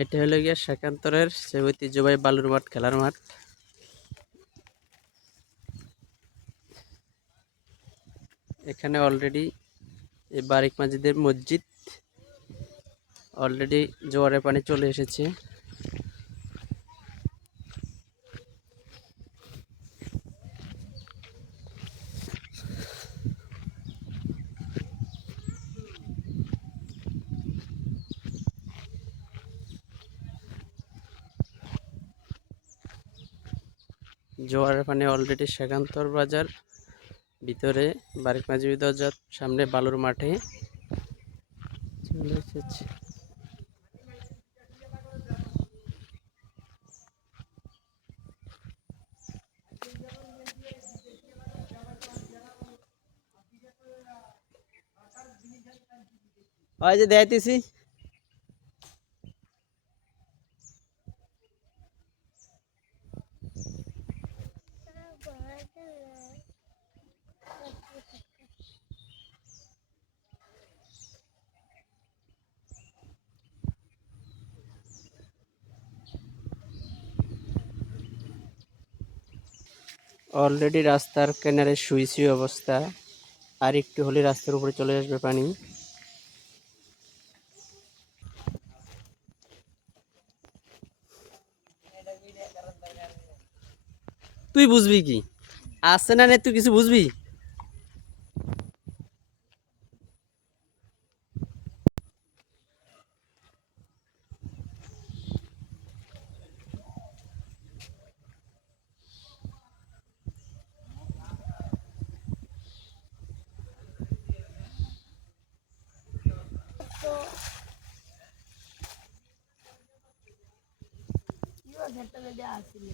এটা হলো গিয়া শেখান্তরের সে ঐতিহ্যবাহী বালুর মাঠ, খেলার মাঠ। এখানে অলরেডি এই বারিক মাজিদের মসজিদ। অলরেডি জোয়ারের পানি চলে এসেছে। জোয়ারের পানি অলরেডি শেখান্তর বাজার, ভিতরে বারিক মাঝি দরজার সামনে বালুর মাঠে। চলে এসেছে। ওই যে দেখাইতেছি। অলরেডি রাস্তার কেনারে শুই শুই অবস্থা। আর একটু হলে রাস্তার উপরে চলে আসবে পানি। তুই বুঝবি কি? আসছে না নেই তুই কিছু বুঝবি ঘাটটা বেঁধে আসলে